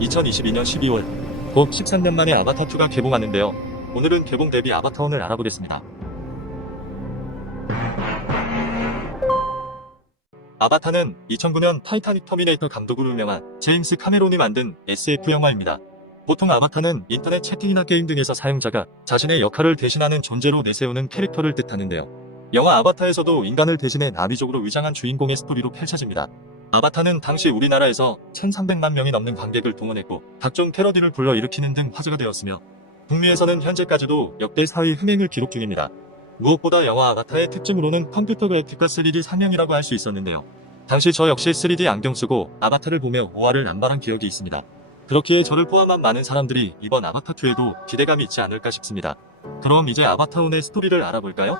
2022년 12월 곧 13년 만에 아바타2가 개봉하는데요. 오늘은 개봉 대비 아바타원을 알아보겠습니다. 아바타는 2009년 타이타닉 터미네이터 감독으로 유명한 제임스 카메론이 만든 SF 영화입니다. 보통 아바타는 인터넷 채팅이나 게임 등에서 사용자가 자신의 역할을 대신하는 존재로 내세우는 캐릭터를 뜻하는데요. 영화 아바타에서도 인간을 대신해 나비족으로 위장한 주인공의 스토리로 펼쳐집니다. 아바타는 당시 우리나라에서 1300만 명이 넘는 관객을 동원했고 각종 패러디를 불러일으키는 등 화제가 되었으며 북미에서는 현재까지도 역대 4위 흥행을 기록 중입니다. 무엇보다 영화 아바타의 특징으로는 컴퓨터 그래픽과 3D 상영이라고 할 수 있었는데요. 당시 저 역시 3D 안경 쓰고 아바타를 보며 오화를 남발한 기억이 있습니다. 그렇기에 저를 포함한 많은 사람들이 이번 아바타2에도 기대감이 있지 않을까 싶습니다. 그럼 이제 아바타온의 스토리를 알아볼까요?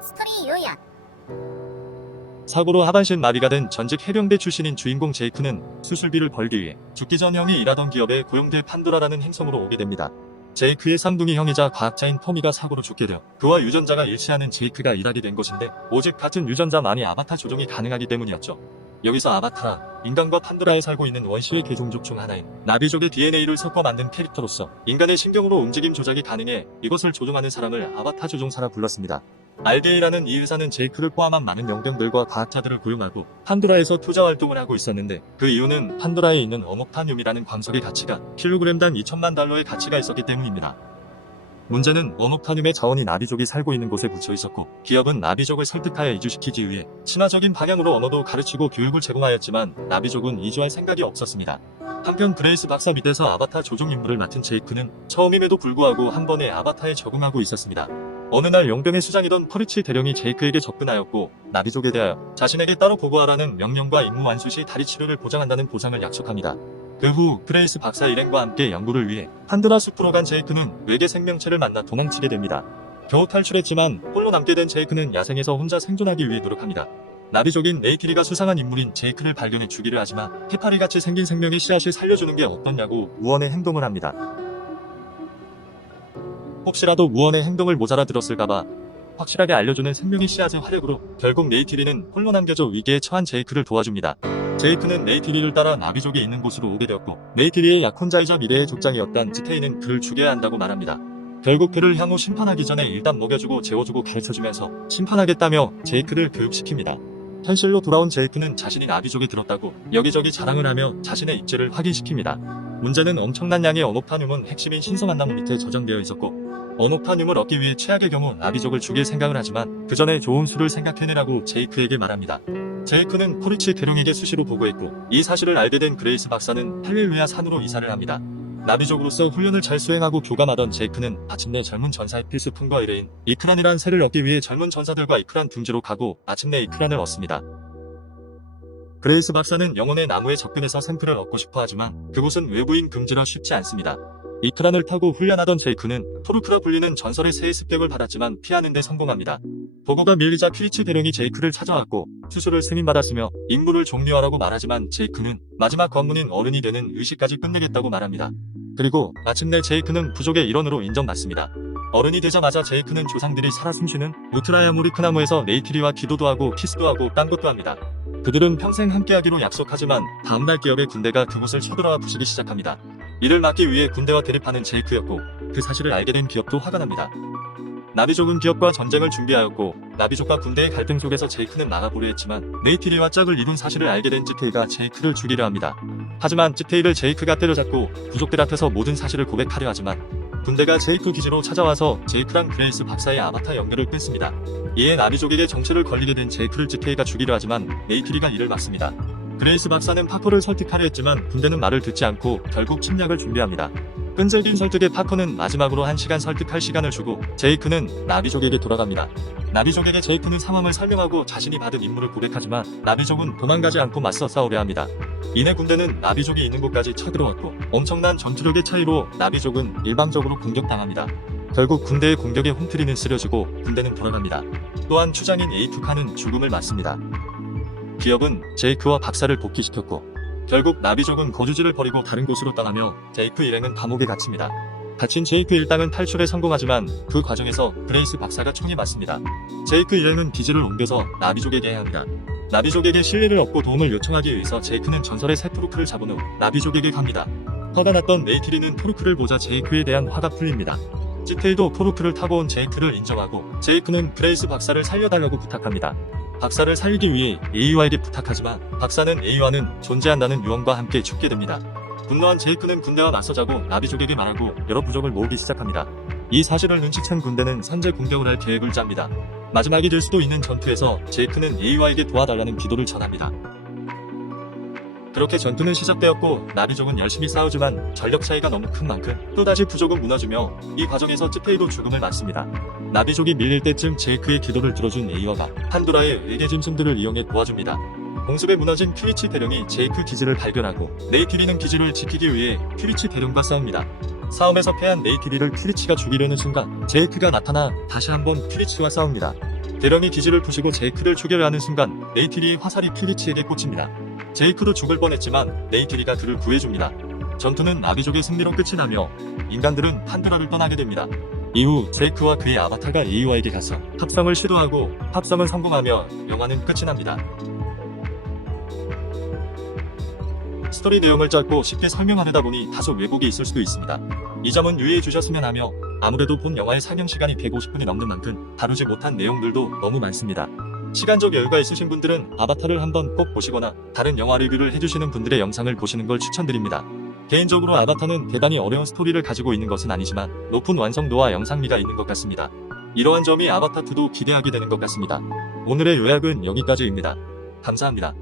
스토리 요약 사고로 하반신 마비가 된 전직 해병대 출신인 주인공 제이크는 수술비를 벌기 위해 죽기 전 형이 일하던 기업에 고용돼 판도라라는 행성으로 오게 됩니다. 제이크의 쌍둥이 형이자 과학자인 터미가 사고로 죽게 되어 그와 유전자가 일치하는 제이크가 일하게 된 것인데 오직 같은 유전자만이 아바타 조종이 가능하기 때문이었죠. 여기서 아바타라 인간과 판도라에 살고 있는 원시의 개종족 중 하나인 나비족의 DNA를 섞어 만든 캐릭터로서 인간의 신경으로 움직임 조작이 가능해 이것을 조종하는 사람을 아바타 조종사라 불렀습니다. RDA라는 이 회사는 제이크를 포함한 많은 용병들과 과학자들을 고용하고 판도라에서 투자 활동을 하고 있었는데 그 이유는 판도라에 있는 어목타늄이라는 광석의 가치가 킬로그램당 2천만 달러의 가치가 있었기 때문입니다. 문제는 어목타늄의 자원이 나비족이 살고 있는 곳에 묻혀 있었고 기업은 나비족을 설득하여 이주시키기 위해 친화적인 방향으로 언어도 가르치고 교육을 제공하였지만 나비족은 이주할 생각이 없었습니다. 한편 브레이스 박사 밑에서 아바타 조종 임무를 맡은 제이크는 처음임에도 불구하고 한 번에 아바타에 적응하고 있었습니다. 어느 날 용병의 수장이던 퍼리치 대령이 제이크에게 접근하였고 나비족에 대하여 자신에게 따로 보고하라는 명령과 임무 완수 시 다리 치료를 보장한다는 보상을 약속합니다. 그후 브레이스 박사 일행과 함께 연구를 위해 판드라 숲으로 간 제이크는 외계 생명체를 만나 도망치게 됩니다. 겨우 탈출했지만 홀로 남게 된 제이크는 야생에서 혼자 생존하기 위해 노력합니다. 나비족인 네이키리가 수상한 인물인 제이크를 발견해 주기를 하지만 해파리같이 생긴 생명의 씨앗을 살려주는 게 어떻냐고 무언의 행동을 합니다. 혹시라도 무언의 행동을 모자라 들었을까봐 확실하게 알려주는 생명의 씨앗의 활약으로 결국 네이티리는 홀로 남겨져 위기에 처한 제이크를 도와줍니다. 제이크는 네이티리를 따라 나비족에 있는 곳으로 오게 되었고 네이티리의 약혼자이자 미래의 족장이었던 지테이는 그를 죽여야 한다고 말합니다. 결국 그를 향후 심판하기 전에 일단 먹여주고 재워주고 가르쳐주면서 심판하겠다며 제이크를 교육시킵니다. 현실로 돌아온 제이크는 자신이 나비족에 들었다고 여기저기 자랑을 하며 자신의 입지를 확인시킵니다. 문제는 엄청난 양의 어녹타늄은 핵심인 신성한 나무 밑에 저장되어 있었고 어녹타늄을 얻기 위해 최악의 경우 나비족을 죽일 생각을 하지만 그 전에 좋은 수를 생각해내라고 제이크에게 말합니다. 제이크는 포리치 대령에게 수시로 보고했고 이 사실을 알게 된 그레이스 박사는 할렐루야 산으로 이사를 합니다. 나비족으로서 훈련을 잘 수행하고 교감하던 제이크는 마침내 젊은 전사의 필수품과 의뢰인 이크란이란 새를 얻기 위해 젊은 전사들과 이크란 둥지로 가고 마침내 이크란을 얻습니다. 그레이스 박사는 영혼의 나무에 접근해서 샘플을 얻고 싶어 하지만 그곳은 외부인 금지라 쉽지 않습니다. 이크란을 타고 훈련하던 제이크는 토르크라 불리는 전설의 새의 습격을 받았지만 피하는 데 성공합니다. 보고가 밀리자 퀴리치 대령이 제이크를 찾아왔고 수술을 승인받았으며 임무를 종료하라고 말하지만 제이크는 마지막 관문인 어른이 되는 의식까지 끝내겠다고 말합니다. 그리고 마침내 제이크는 부족의 일원으로 인정받습니다. 어른이 되자마자 제이크는 조상들이 살아 숨쉬는 우트라야 무리크나무에서 네이티리와 기도도 하고 키스도 하고 딴 것도 합니다. 그들은 평생 함께하기로 약속하지만 다음날 기업의 군대가 그곳을 쳐들어와 부수기 시작합니다. 이를 막기 위해 군대와 대립하는 제이크였고 그 사실을 알게 된 기업도 화가 납니다. 나비족은 기업과 전쟁을 준비하였고 나비족과 군대의 갈등 속에서 제이크는 나가보려 했지만 네이티리와 짝을 이룬 사실을 알게 된 찌테이가 제이크를 죽이려 합니다. 하지만 찌테이를 제이크가 때려잡고 부족들 앞에서 모든 사실을 고백하려 하지만 군대가 제이크 기지로 찾아와서 제이크랑 그레이스 박사의 아바타 연결을 끊습니다. 이에 나비족에게 정체를 걸리게 된 제이크를 찌테이가 죽이려 하지만 네이티리가 이를 막습니다. 그레이스 박사는 파코를 설득하려 했지만 군대는 말을 듣지 않고 결국 침략을 준비합니다. 끈질긴 설득에 파커는 마지막으로 한 시간 설득할 시간을 주고 제이크는 나비족에게 돌아갑니다. 나비족에게 제이크는 상황을 설명하고 자신이 받은 임무를 고백하지만 나비족은 도망가지 않고 맞서 싸우려 합니다. 이내 군대는 나비족이 있는 곳까지 쳐들어왔고 엄청난 전투력의 차이로 나비족은 일방적으로 공격당합니다. 결국 군대의 공격에 홈트리는 쓰러지고 군대는 돌아갑니다. 또한 추장인 에이투카는 죽음을 맞습니다. 기업은 제이크와 박사를 복귀시켰고 결국 나비족은 거주지를 버리고 다른 곳으로 떠나며 제이크 일행은 감옥에 갇힙니다. 갇힌 제이크 일당은 탈출에 성공하지만 그 과정에서 그레이스 박사가 총에 맞습니다. 제이크 일행은 기지를 옮겨서 나비족에게 해야 합니다. 나비족에게 신뢰를 얻고 도움을 요청하기 위해서 제이크는 전설의 세토르크를 잡은 후 나비족에게 갑니다. 화가 났던 네이티리는 토르크를 보자 제이크에 대한 화가 풀립니다. 찌테이도 토르크를 타고 온 제이크를 인정하고 제이크는 브레이스 박사를 살려달라고 부탁합니다. 박사를 살리기 위해 에이와에게 부탁하지만 박사는 에이와는 존재한다는 유언과 함께 죽게 됩니다. 분노한 제이크는 군대와 맞서자고 나비족에게 말하고 여러 부족을 모으기 시작합니다. 이 사실을 눈치챈 군대는 선제 공격을 할 계획을 짭니다. 마지막이 될 수도 있는 전투에서 제이크는 에이와에게 도와달라는 기도를 전합니다. 그렇게 전투는 시작되었고 나비족은 열심히 싸우지만 전력 차이가 너무 큰 만큼 또다시 부족은 무너지며 이 과정에서 찌페이도 죽음을 맞습니다. 나비족이 밀릴 때쯤 제이크의 기도를 들어준 에이와가 판도라의 외계 짐승들을 이용해 도와줍니다. 공습에 무너진 큐리치 대령이 제이크 기지를 발견하고 네이티리는 기지를 지키기 위해 큐리치 대령과 싸웁니다. 싸움에서 패한 네이티리를 큐리치가 죽이려는 순간 제이크가 나타나 다시 한번 큐리치와 싸웁니다. 대령이 기지를 부시고 제이크를 죽여야 하는 순간 네이티리의 화살이 큐리치에게 꽂힙니다. 제이크도 죽을 뻔했지만 네이티리가 그를 구해줍니다. 전투는 나비족의 승리로 끝이 나며 인간들은 판드라를 떠나게 됩니다. 이후 제이크와 그의 아바타가 에이와에게 가서 합성을 시도하고 합성을 성공하며 영화는 끝이 납니다. 스토리 내용을 짧고 쉽게 설명하려다 보니 다소 왜곡이 있을 수도 있습니다. 이 점은 유의해 주셨으면 하며 아무래도 본 영화의 상영 시간이 150분이 넘는 만큼 다루지 못한 내용들도 너무 많습니다. 시간적 여유가 있으신 분들은 아바타를 한번 꼭 보시거나 다른 영화 리뷰를 해주시는 분들의 영상을 보시는 걸 추천드립니다. 개인적으로 아바타는 대단히 어려운 스토리를 가지고 있는 것은 아니지만 높은 완성도와 영상미가 있는 것 같습니다. 이러한 점이 아바타2도 기대하게 되는 것 같습니다. 오늘의 요약은 여기까지입니다. 감사합니다.